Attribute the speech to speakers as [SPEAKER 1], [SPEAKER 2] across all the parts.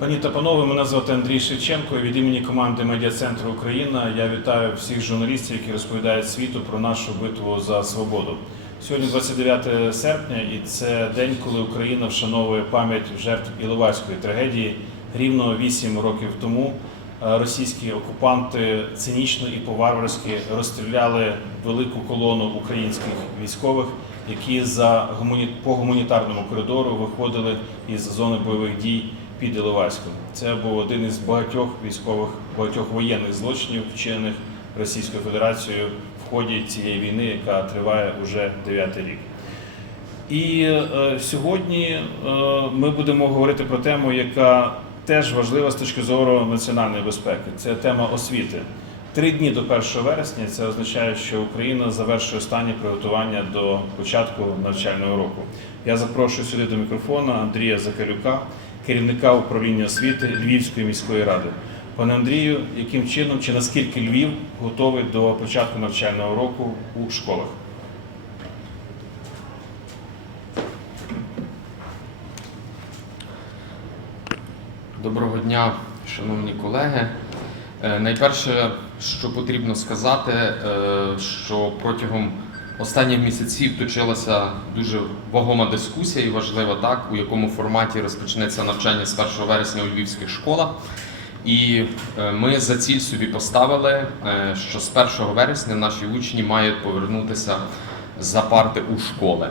[SPEAKER 1] Пані та панове, мене звати Андрій Шевченко. і Від імені команди Медіа Центру Україна я вітаю всіх журналістів, які розповідають світу про нашу битву за свободу. Сьогодні 29 серпня, і це день, коли Україна вшановує пам'ять жертв Іловайської трагедії. Рівно 8 років тому е, російські окупанти цинічно і по-варварськи розстріляли велику колону українських військових, які за по гуманітарному коридору виходили із зони бойових дій під Іловайськом. Це був один із багатьох військових, багатьох воєнних злочинів, вчинених Російською Федерацією в ході цієї війни, яка триває уже дев'ятий рік. І е, сьогодні е, ми будемо говорити про тему, яка теж важлива з точки зору національної безпеки. Це тема освіти. Три дні до 1 вересня це означає, що Україна завершує останнє приготування до початку навчального року. Я запрошую сюди до мікрофона Андрія Закалюка, керівника управління освіти Львівської міської ради. Пане Андрію, яким чином чи наскільки Львів готовий до початку навчального року у школах?
[SPEAKER 2] Доброго дня, шановні колеги. Е, Найперше, що потрібно сказати, е, що протягом останніх місяців точилася дуже вагома дискусія і важлива так, у якому форматі розпочнеться навчання з 1 вересня у львівських школах. І е, ми за ціль собі поставили, е, що з 1 вересня наші учні мають повернутися за парти у школи.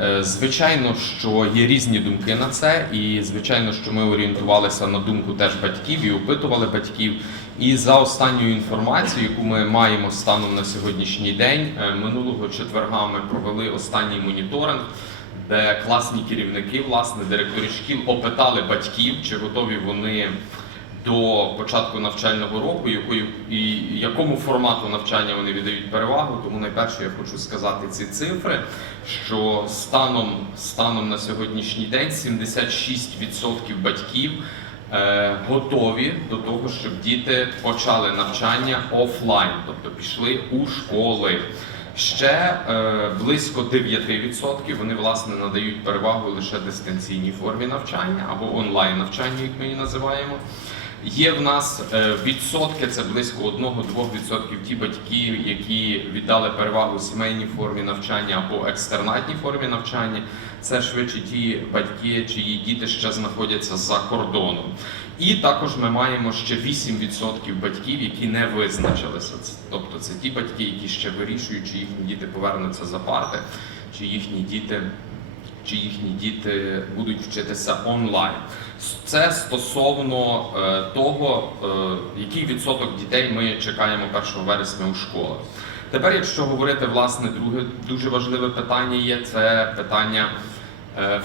[SPEAKER 2] Е, Звичайно, що є різні думки на це, і звичайно, що ми орієнтувалися на думку теж батьків і опитували батьків. І за останньою інформацією, яку ми маємо станом на сьогоднішній день, е, минулого четверга ми провели останній моніторинг, де класні керівники, власне, директори шкіл опитали батьків, чи готові вони до початку навчального року, якою і якому формату навчання вони віддають перевагу. Тому найперше я хочу сказати ці цифри, що станом, станом на сьогоднішній день 76% батьків готові до того, щоб діти почали навчання офлайн, тобто пішли у школи. Ще е, близько 9% вони власне надають перевагу лише дистанційній формі навчання або онлайн навчанню, як ми її називаємо. Є в нас е, відсотки, це близько 1-2% ті батьки, які віддали перевагу сімейній формі навчання або екстернатній формі навчання. Це швидше ті батьки, чиї діти ще знаходяться за кордоном. І також ми маємо ще 8% батьків, які не визначилися. Тобто це ті батьки, які ще вирішують, чи їхні діти повернуться за парти, чи їхні діти чи їхні діти будуть вчитися онлайн. Це стосовно е, того, е, який відсоток дітей ми чекаємо 1 вересня у школах. Тепер, якщо говорити, власне, друге дуже важливе питання є це питання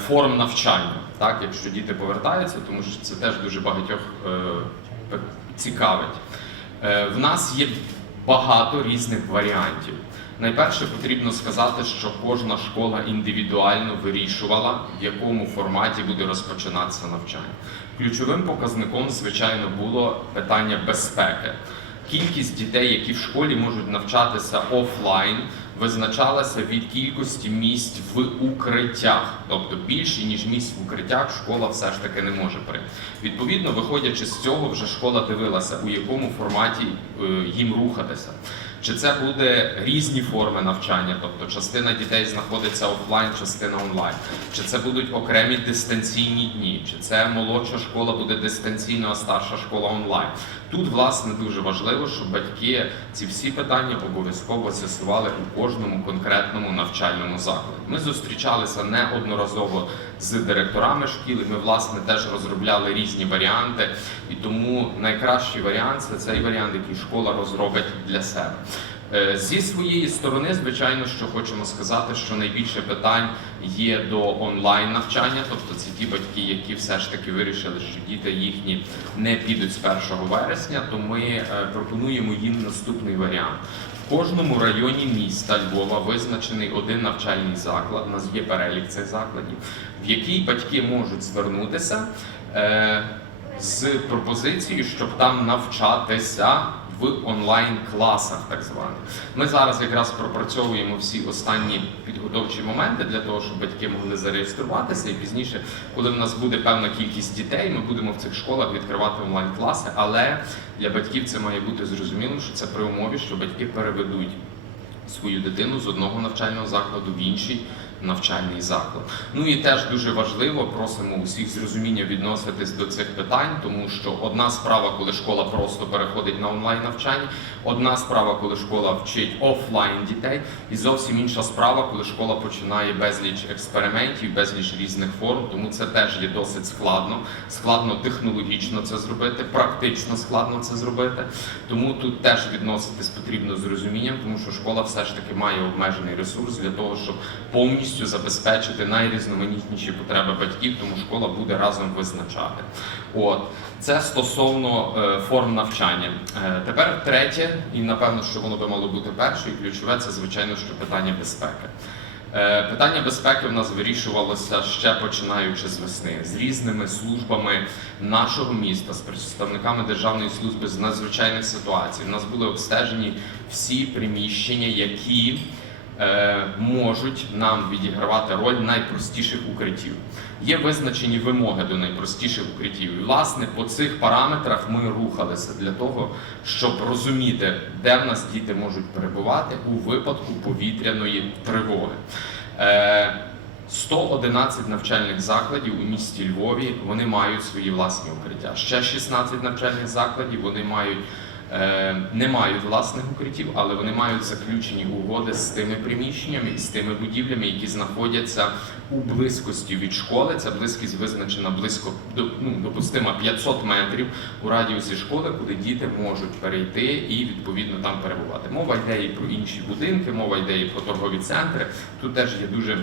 [SPEAKER 2] форм навчання. Так, якщо діти повертаються, тому що це теж дуже багатьох е, цікавить. Е, В нас є багато різних варіантів. Найперше потрібно сказати, що кожна школа індивідуально вирішувала, в якому форматі буде розпочинатися навчання. Ключовим показником, звичайно, було питання безпеки. Кількість дітей, які в школі можуть навчатися офлайн, визначалася від кількості місць в укриттях, тобто більше ніж місць в укриттях школа все ж таки не може прийти. Відповідно, виходячи з цього, вже школа дивилася, у якому форматі е, їм рухатися. Чи це буде різні форми навчання, тобто частина дітей знаходиться офлайн, частина онлайн, чи це будуть окремі дистанційні дні, чи це молодша школа буде дистанційно, а старша школа онлайн. Тут, власне, дуже важливо, щоб батьки ці всі питання обов'язково асесували у кожному конкретному навчальному закладі. Ми зустрічалися неодноразово з директорами шкіл. і Ми власне теж розробляли різні варіанти, і тому найкращий варіант це цей варіант, який школа розробить для себе. Е, Зі своєї сторони, звичайно, що хочемо сказати, що найбільше питань є до онлайн навчання, тобто це ті батьки, які все ж таки вирішили, що діти їхні не підуть з 1 вересня, то ми е, пропонуємо їм наступний варіант. В кожному районі міста Львова визначений один навчальний заклад. У нас є перелік цих закладів, в який батьки можуть звернутися е, з пропозицією, щоб там навчатися в онлайн-класах, так званих. Ми зараз якраз пропрацьовуємо всі останні підготовчі моменти для того, щоб батьки могли зареєструватися, і пізніше, коли в нас буде певна кількість дітей, ми будемо в цих школах відкривати онлайн-класи. Але для батьків це має бути зрозуміло, що це при умові, що батьки переведуть свою дитину з одного навчального закладу в інший навчальний заклад. Ну і теж дуже важливо, просимо усіх з розуміння відноситись до цих питань, тому що одна справа, коли школа просто переходить на онлайн навчання, одна справа, коли школа вчить офлайн дітей, і зовсім інша справа, коли школа починає безліч експериментів, безліч різних форм. Тому це теж є досить складно. Складно технологічно це зробити, практично складно це зробити. Тому тут теж відноситись потрібно з розумінням, тому що школа все ж таки має обмежений ресурс для того, щоб повністю забезпечити найрізноманітніші потреби батьків, тому школа буде разом визначати. От це стосовно е, форм навчання. Е, тепер третє, і напевно, що воно би мало бути перше, і ключове це звичайно, що питання безпеки. Е, Питання безпеки в нас вирішувалося ще починаючи з весни з різними службами нашого міста, з представниками Державної служби з надзвичайних ситуацій. У нас були обстежені всі приміщення, які можуть нам відігравати роль найпростіших укриттів. Є визначені вимоги до найпростіших укриттів. І, власне, по цих параметрах ми рухалися для того, щоб розуміти, де в нас діти можуть перебувати у випадку повітряної тривоги. Е, 111 навчальних закладів у місті Львові вони мають свої власні укриття. Ще 16 навчальних закладів вони мають. Е, Не мають власних укриттів, але вони мають заключені угоди з тими приміщеннями з тими будівлями, які знаходяться у близькості від школи. Ця близькість визначена близько ну, допустимо 500 метрів у радіусі школи, куди діти можуть перейти і відповідно там перебувати. Мова йде і про інші будинки, мова йде і про торгові центри. Тут теж є дуже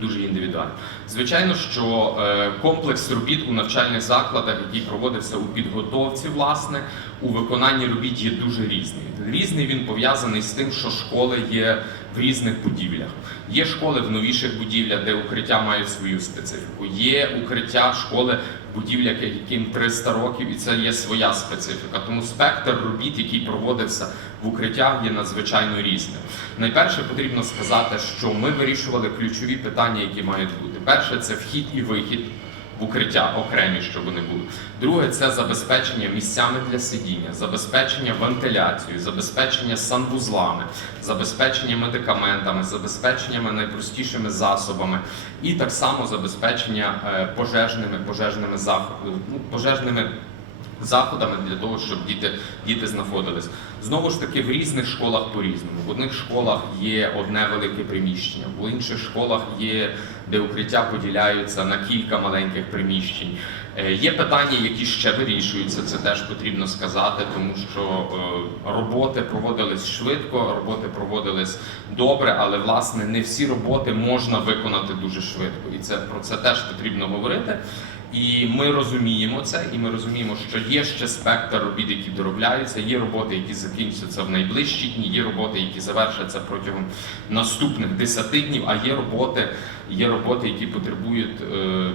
[SPEAKER 2] дуже індивідуально. Звичайно, що е, комплекс робіт у навчальних закладах, який проводиться у підготовці, власне, у виконанні робіт є дуже різний. Різний він пов'язаний з тим, що школи є в різних будівлях. Є школи в новіших будівлях, де укриття мають свою специфіку. Є укриття школи будівлях, яким 300 років, і це є своя специфіка. Тому спектр робіт, який проводився в укриттях, є надзвичайно різним. Найперше потрібно сказати, що ми вирішували ключові питання, які мають бути. Перше це вхід і вихід в укриття окремі, щоб вони були. Друге це забезпечення місцями для сидіння, забезпечення вентиляцією, забезпечення санвузлами, забезпечення медикаментами, забезпеченнями найпростішими засобами, і так само забезпечення е, пожежними пожежними заходами, ну, пожежними. Заходами для того, щоб діти, діти знаходились. Знову ж таки, в різних школах по-різному. В одних школах є одне велике приміщення, в інших школах є, де укриття поділяються на кілька маленьких приміщень. Е, Є питання, які ще вирішуються, це теж потрібно сказати, тому що е, роботи проводились швидко, роботи проводились добре, але власне не всі роботи можна виконати дуже швидко. І це про це теж потрібно говорити. І ми розуміємо це, і ми розуміємо, що є ще спектр робіт, які доробляються. Є роботи, які закінчаться в найближчі дні, є роботи, які завершаться протягом наступних 10 днів. А є роботи, є роботи, які потребують е,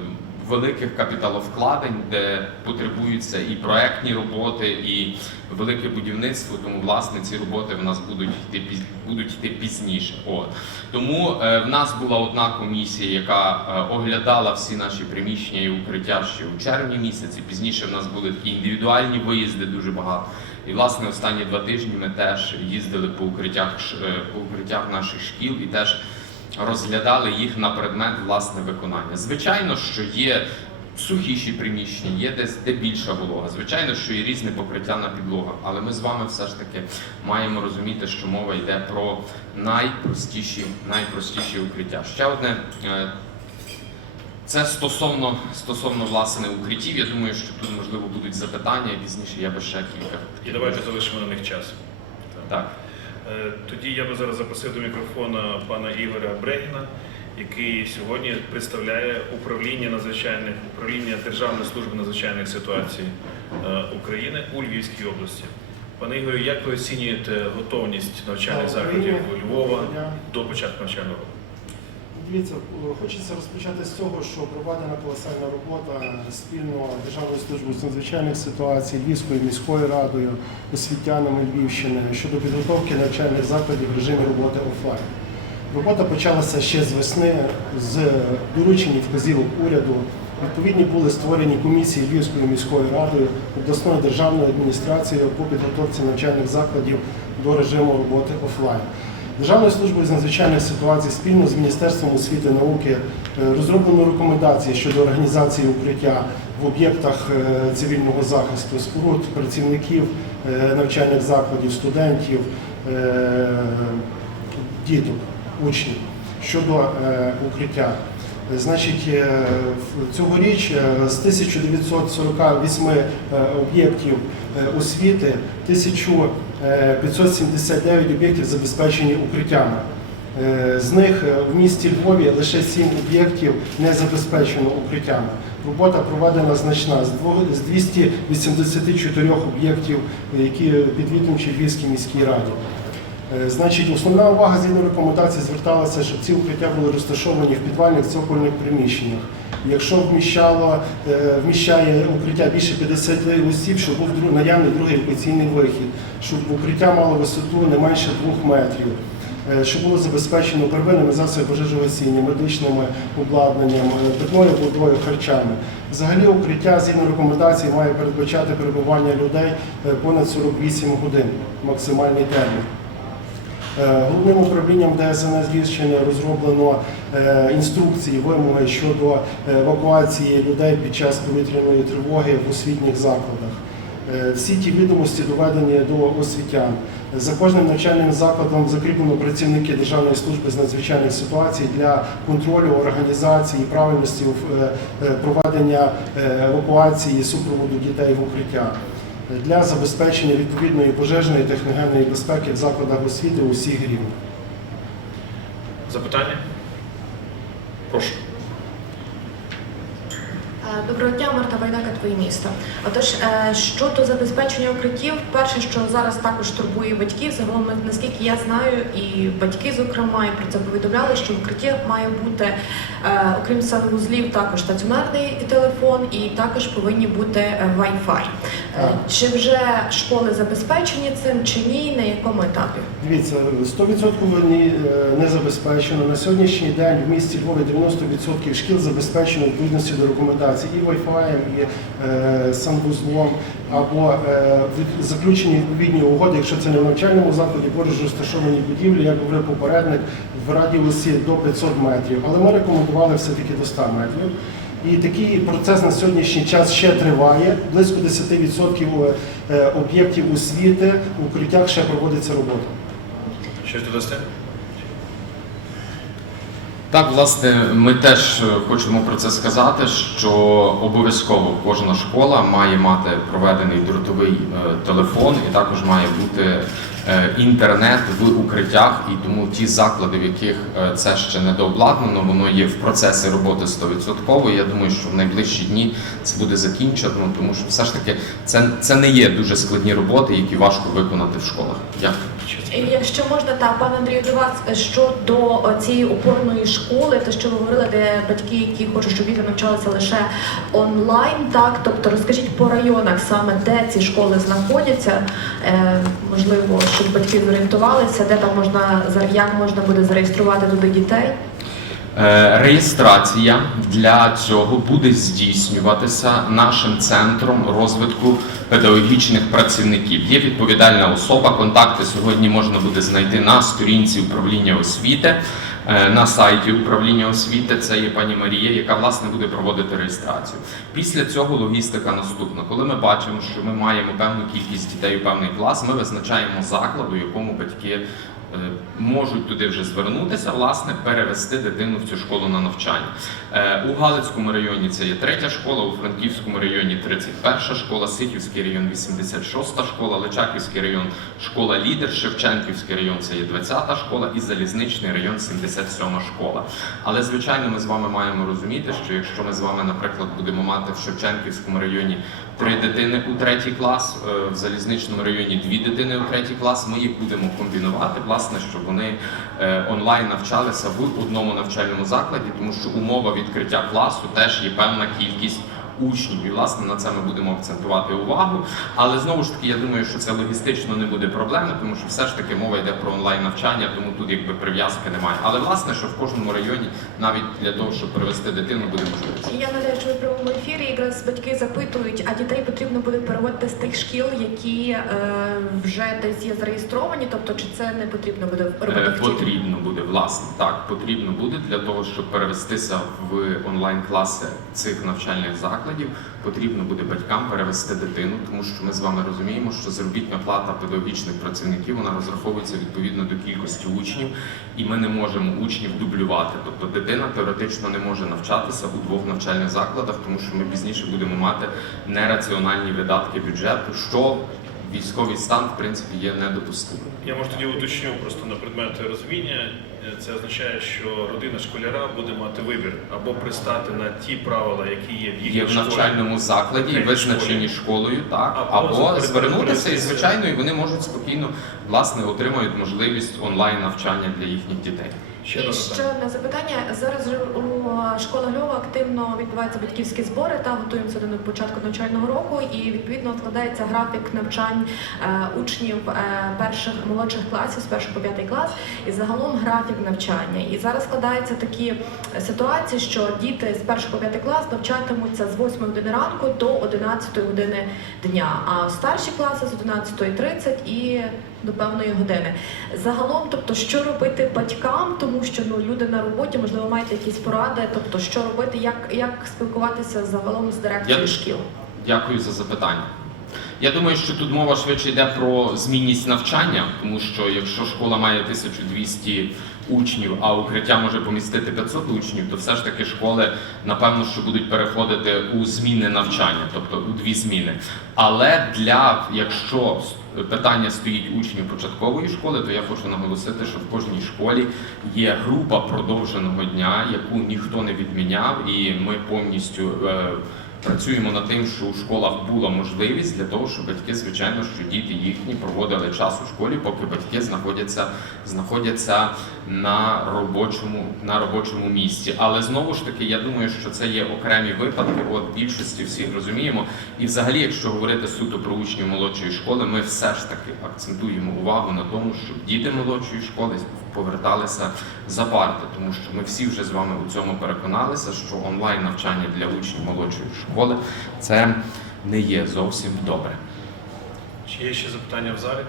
[SPEAKER 2] великих капіталовкладень, де потребуються і проектні роботи, і велике будівництво. Тому власне ці роботи в нас будуть йти будуть йти пізніше. От тому е, в нас була одна комісія, яка е, оглядала всі наші приміщення і укриття ще у червні місяці. Пізніше в нас були такі індивідуальні виїзди дуже багато. І власне останні два тижні ми теж їздили по укриттях е, по укриттях наших шкіл і теж розглядали їх на предмет власне виконання. Звичайно, що є. Сухіші приміщення, є десь де більша волога. Звичайно, що є різне покриття на підлогах, але ми з вами все ж таки маємо розуміти, що мова йде про найпростіші, найпростіші укриття. Ще одне е, це стосовно стосовно власне укриттів. Я думаю, що тут можливо будуть запитання, пізніше я би ще кілька.
[SPEAKER 1] І давайте залишимо на них час.
[SPEAKER 2] Так.
[SPEAKER 1] Е, Тоді я би зараз запросив до мікрофона пана Ігоря Брегіна, який сьогодні представляє управління надзвичайних управління Державної служби надзвичайних ситуацій е, України у Львівській області. Пане Ігорю, як ви оцінюєте готовність навчальних закладів Львова до початку навчального року?
[SPEAKER 3] Дивіться, е, хочеться розпочати з цього, що проведена колосальна робота спільно Державною службою з надзвичайних ситуацій, Львівською міською радою, освітянами Львівщини щодо підготовки навчальних закладів в режимі роботи офлайн. Робота почалася ще з весни з доручень вказівок уряду. Відповідні були створені комісії Львівською міською радою, обласною державною адміністрацією по підготовці навчальних закладів до режиму роботи офлайн. Державною службою з надзвичайних ситуацій спільно з Міністерством освіти і науки е, розроблено рекомендації щодо організації укриття в об'єктах е, цивільного захисту споруд працівників е, навчальних закладів, студентів, діток, учнів щодо укриття. Значить, цьогоріч з 1948 об'єктів освіти 1000 Е, 579 об'єктів забезпечені укриттями. Е, з них е, в місті Львові лише 7 об'єктів не забезпечено укриттями. Робота проведена значна з 284 об'єктів, які підвітні Червівській міській раді. Значить, основна увага згідно рекомендації зверталася, щоб ці укриття були розташовані в підвальних цокольних приміщеннях. Якщо вміщало, е, вміщає укриття більше 50 осіб, щоб був наявний другий евакуаційний вихід, щоб укриття мало висоту не менше 2 метрів, е, щоб було забезпечено первинними засобами пожежогасіння, медичними обладнанням, е, питною водою, харчами. Взагалі укриття згідно рекомендацій має передбачати перебування людей понад 48 годин, максимальний термін. Е, Головним управлінням ДСНС Львівщини розроблено е, інструкції, вимоги щодо е, евакуації людей під час повітряної тривоги в освітніх закладах. Всі ті відомості доведені до освітян. За кожним навчальним закладом закріплено працівники Державної служби з надзвичайних ситуацій для контролю організації правильності проведення евакуації супроводу дітей в укриття для забезпечення відповідної пожежної та техногенної безпеки в закладах освіти у всіх рівнях.
[SPEAKER 1] Запитання? Прошу.
[SPEAKER 4] Е, Доброго дня, Марта Байдака, твоє місто. Отож, е, щодо забезпечення укриттів, перше, що зараз також турбує батьків, загалом наскільки я знаю, і батьки, зокрема, і про це повідомляли, що в укритті має бути, е, окрім санвузлів, також стаціонарний телефон, і також повинні бути Wi-Fi. Чи вже школи забезпечені цим, чи ні, на якому етапі?
[SPEAKER 3] Дивіться, 100% ні, е, не забезпечено. На сьогоднішній день в місті Львові 90% шкіл забезпечено відповідності до рекомендацій і Wi-Fi, і е, санвузлом, або е, заключені відповідні угоди, якщо це не в навчальному закладі, поруч розташовані будівлі, як говорив попередник, в радіусі до 500 метрів. Але ми рекомендували все-таки до 100 метрів. І такий процес на сьогоднішній час ще триває. Близько 10% е, об'єктів освіти в укриттях ще проводиться робота.
[SPEAKER 1] Щось додасте?
[SPEAKER 2] Так, власне, ми теж е, хочемо про це сказати, що обов'язково кожна школа має мати проведений дротовий е, телефон і також має бути інтернет в укриттях. І тому ті заклади, в яких е, це ще недообладнано, воно є в процесі роботи 100%. Я думаю, що в найближчі дні це буде закінчено, тому що все ж таки це, це не є дуже складні роботи, які важко виконати в школах. Дякую.
[SPEAKER 4] Якщо можна, та пане Андрію, до вас е, щодо е, цієї опорної школи, те, що ви говорили, де батьки, які хочуть, щоб діти навчалися лише онлайн, так тобто розкажіть по районах саме де ці школи знаходяться, е, можливо, щоб батьки зорієнтувалися, де там можна як можна буде зареєструвати туди дітей.
[SPEAKER 2] Е, Реєстрація для цього буде здійснюватися нашим центром розвитку педагогічних працівників. Є відповідальна особа. Контакти сьогодні можна буде знайти на сторінці управління освіти, е, на сайті управління освіти. Це є пані Марія, яка власне буде проводити реєстрацію. Після цього логістика наступна. Коли ми бачимо, що ми маємо певну кількість дітей у певний клас, ми визначаємо заклад, у якому батьки е, можуть туди вже звернутися, власне, перевести дитину в цю школу на навчання. Е, У Галицькому районі це є третя школа, у Франківському районі 31 школа, Сихівський район 86 школа, Личаківський район школа Лідер, Шевченківський район це є 20 школа і Залізничний район 77 школа. Але звичайно, ми з вами маємо розуміти, що якщо ми з вами, наприклад, будемо мати в Шевченківському районі три дитини у третій клас, е, в залізничному районі дві дитини у третій клас. Ми їх будемо комбінувати, власне, щоб вони е, онлайн навчалися в одному навчальному закладі, тому що умова відкриття класу теж є певна кількість. Учнів і власне на це ми будемо акцентувати увагу. Але знову ж таки, я думаю, що це логістично не буде проблеми, тому що все ж таки мова йде про онлайн навчання, тому тут якби прив'язки немає. Але власне, що в кожному районі навіть для того, щоб привести дитину, буде можливість.
[SPEAKER 4] Я надаю, що ви в прямому ефірі якраз батьки запитують, а дітей потрібно буде переводити з тих шкіл, які е, вже десь є зареєстровані, тобто чи це не потрібно буде
[SPEAKER 2] Е,
[SPEAKER 4] робити
[SPEAKER 2] Потрібно буде, власне, так, потрібно буде для того, щоб перевестися в онлайн-класи цих навчальних закладів. Потрібно буде батькам перевести дитину, тому що ми з вами розуміємо, що заробітна плата педагогічних працівників вона розраховується відповідно до кількості учнів, і ми не можемо учнів дублювати. Тобто дитина теоретично не може навчатися у двох навчальних закладах, тому що ми пізніше будемо мати нераціональні видатки бюджету, що військовий стан в принципі є недопустимим.
[SPEAKER 1] Я може тоді уточню просто на предмет розуміння. Це означає, що родина школяра буде мати вибір або пристати на ті правила, які є в їхній
[SPEAKER 2] Є в
[SPEAKER 1] школі.
[SPEAKER 2] навчальному закладі,
[SPEAKER 1] Окремій
[SPEAKER 2] визначені
[SPEAKER 1] школі.
[SPEAKER 2] школою, так
[SPEAKER 1] Або
[SPEAKER 2] або звернутися і звичайно, і вони можуть спокійно власне отримують можливість онлайн навчання для їхніх дітей.
[SPEAKER 1] Ще
[SPEAKER 4] І ще одне запитання. Зараз у школах Львова активно відбуваються батьківські збори та готуємося до початку навчального року. І відповідно складається графік навчань е, учнів е, перших молодших класів з першого по п'ятий клас, і загалом графік навчання. І зараз складаються такі ситуації, що діти з першого по п'ятий клас навчатимуться з 8 години ранку до 11 години дня, а старші класи з 11.30 і до певної години. Загалом, тобто, що робити батькам, тому що ну люди на роботі, можливо, маєте якісь поради, тобто, що робити, як, як спілкуватися загалом з дирекцією
[SPEAKER 2] Я-
[SPEAKER 4] шкіл.
[SPEAKER 2] Дякую за запитання. Я думаю, що тут мова швидше йде про змінність навчання, тому що якщо школа має 1200 учнів, а укриття може помістити 500 учнів, то все ж таки школи напевно що будуть переходити у зміни навчання, тобто у дві зміни. Але для якщо питання стоїть учнів початкової школи, то я хочу наголосити, що в кожній школі є група продовженого дня, яку ніхто не відміняв, і ми повністю. е, Працюємо над тим, що у школах була можливість для того, щоб батьки, звичайно, що діти їхні проводили час у школі, поки батьки знаходяться, знаходяться на робочому, на робочому місці. Але знову ж таки, я думаю, що це є окремі випадки. От більшості всіх розуміємо. І взагалі, якщо говорити суто про учнів молодшої школи, ми все ж таки акцентуємо увагу на тому, щоб діти молодшої школи поверталися за парти, тому що ми всі вже з вами у цьому переконалися, що онлайн навчання для учнів молодшої школи це не є зовсім добре.
[SPEAKER 1] Чи є ще запитання в залі?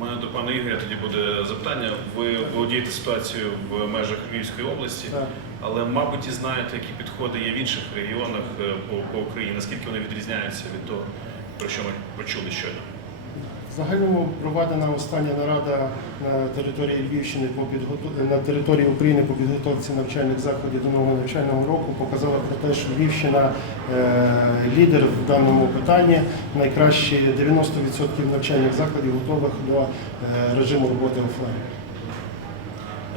[SPEAKER 1] У мене до пана Ігоря тоді буде запитання. Ви володієте ситуацією в межах Львівської області,
[SPEAKER 3] Так.
[SPEAKER 1] але, мабуть, і знаєте, які підходи є в інших регіонах е, по, по Україні. Наскільки вони відрізняються від того, про що ми почули щойно?
[SPEAKER 3] Загальному проведена остання нарада на території Львівщини по підготу- на території України по підготовці навчальних заходів до нового навчального року показала про те, що Львівщина е, лідер в даному питанні. Найкращі 90% навчальних закладів готових до е, режиму роботи офлайн.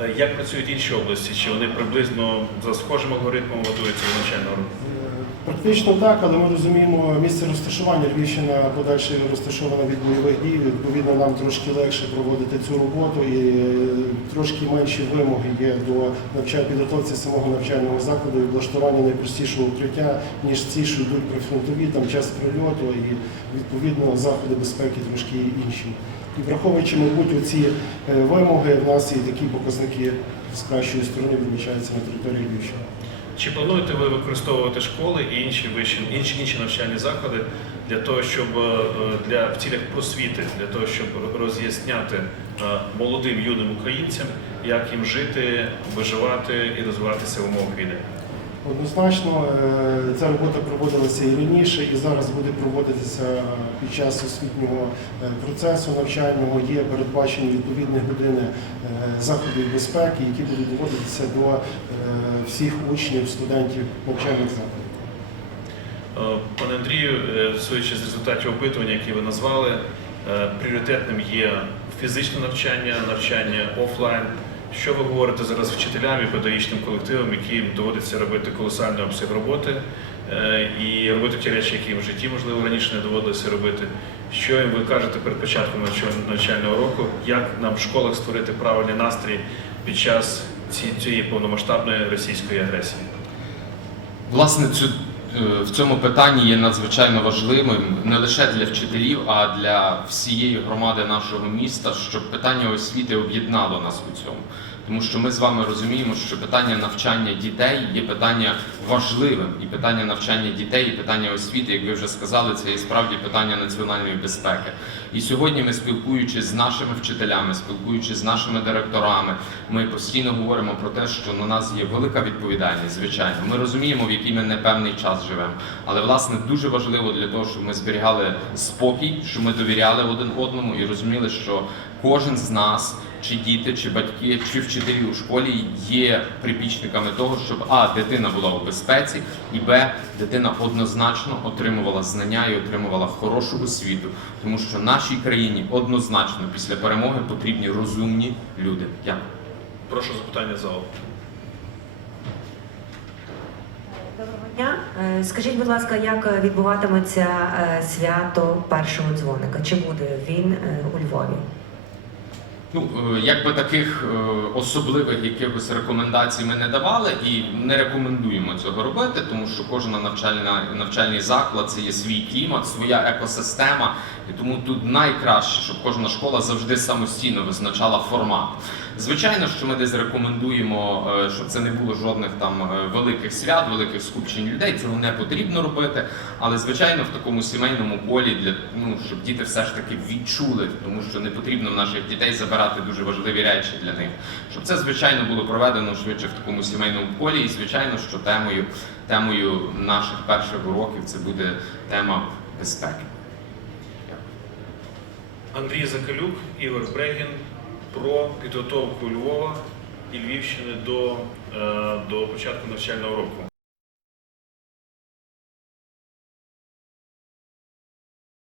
[SPEAKER 1] Е, Як працюють інші області? Чи вони приблизно за схожим алгоритмом готуються до навчального року?
[SPEAKER 3] Практично так, але ми розуміємо місце розташування. Львівщина подальше розташована від бойових дій. Відповідно, нам трошки легше проводити цю роботу і е, трошки менші вимоги є до навчання підготовці самого навчального закладу і влаштування найпростішого укриття, ніж ці, що йдуть прифронтові, там час прильоту і відповідно заходи безпеки трошки інші. І враховуючи, мабуть, оці е, вимоги, в нас і такі показники з кращої сторони відмічаються на території Львівщини.
[SPEAKER 1] Чи плануєте ви використовувати школи і інші вищі інші, інші навчальні заклади для того, щоб е, для в цілях просвіти, для того, щоб роз'ясняти е, молодим юним українцям, як їм жити, виживати і розвиватися в умовах війни?
[SPEAKER 3] Однозначно, е, ця робота проводилася і раніше, і зараз буде проводитися під час освітнього е, процесу навчального. Є передбачені відповідні години е, заходів безпеки, які будуть доводитися до всіх учнів, студентів навчальних закладів.
[SPEAKER 1] Пане Андрію, судячи з результатів опитування, які ви назвали, пріоритетним є фізичне навчання, навчання офлайн. Що ви говорите зараз вчителям і педагогічним колективам, яким доводиться робити колосальний обсяг роботи? е, і робити ті речі, які їм в житті можливо раніше не доводилося робити. Що їм ви кажете перед початком навчального- року? Як нам в школах створити правильний настрій під час цієї повномасштабної російської агресії?
[SPEAKER 2] Власне, цю, в цьому питанні є надзвичайно важливим не лише для вчителів, а для всієї громади нашого міста, щоб питання освіти об'єднало нас у цьому. Тому що ми з вами розуміємо, що питання навчання дітей є питання важливим, і питання навчання дітей, і питання освіти, як ви вже сказали, це є справді питання національної безпеки. І сьогодні ми спілкуючись з нашими вчителями, спілкуючись з нашими директорами, ми постійно говоримо про те, що на нас є велика відповідальність, звичайно. Ми розуміємо, в який ми непевний час живемо. Але власне дуже важливо для того, щоб ми зберігали спокій, що ми довіряли один одному і розуміли, що кожен з нас, чи діти, чи батьки, чи вчителі у школі є прибічниками того, щоб а дитина була у безпеці, і б дитина однозначно отримувала знання і отримувала хорошу освіту, тому що нашій країні однозначно після перемоги потрібні розумні люди. Дякую.
[SPEAKER 1] Прошу запитання залу.
[SPEAKER 5] Доброго дня. Е, Скажіть, будь ласка, як відбуватиметься е, свято першого дзвоника? Чи буде він е, у Львові?
[SPEAKER 2] Ну, е, якби таких е, особливих якихось рекомендацій ми не давали і не рекомендуємо цього робити, тому що кожна навчальна навчальний заклад це є свій клімат, своя екосистема, і тому тут найкраще, щоб кожна школа завжди самостійно визначала формат. Звичайно, що ми десь рекомендуємо, е, щоб це не було жодних там е, великих свят, великих скупчень людей. Цього не потрібно робити. Але звичайно, в такому сімейному колі для ну щоб діти все ж таки відчули, тому що не потрібно в наших дітей забирати дуже важливі речі для них. Щоб це звичайно було проведено швидше в такому сімейному колі, і звичайно, що темою темою наших перших уроків це буде тема безпеки.
[SPEAKER 1] Андрій Закалюк, Ігор Брегін про підготовку Львова і Львівщини до, е, до початку навчального року.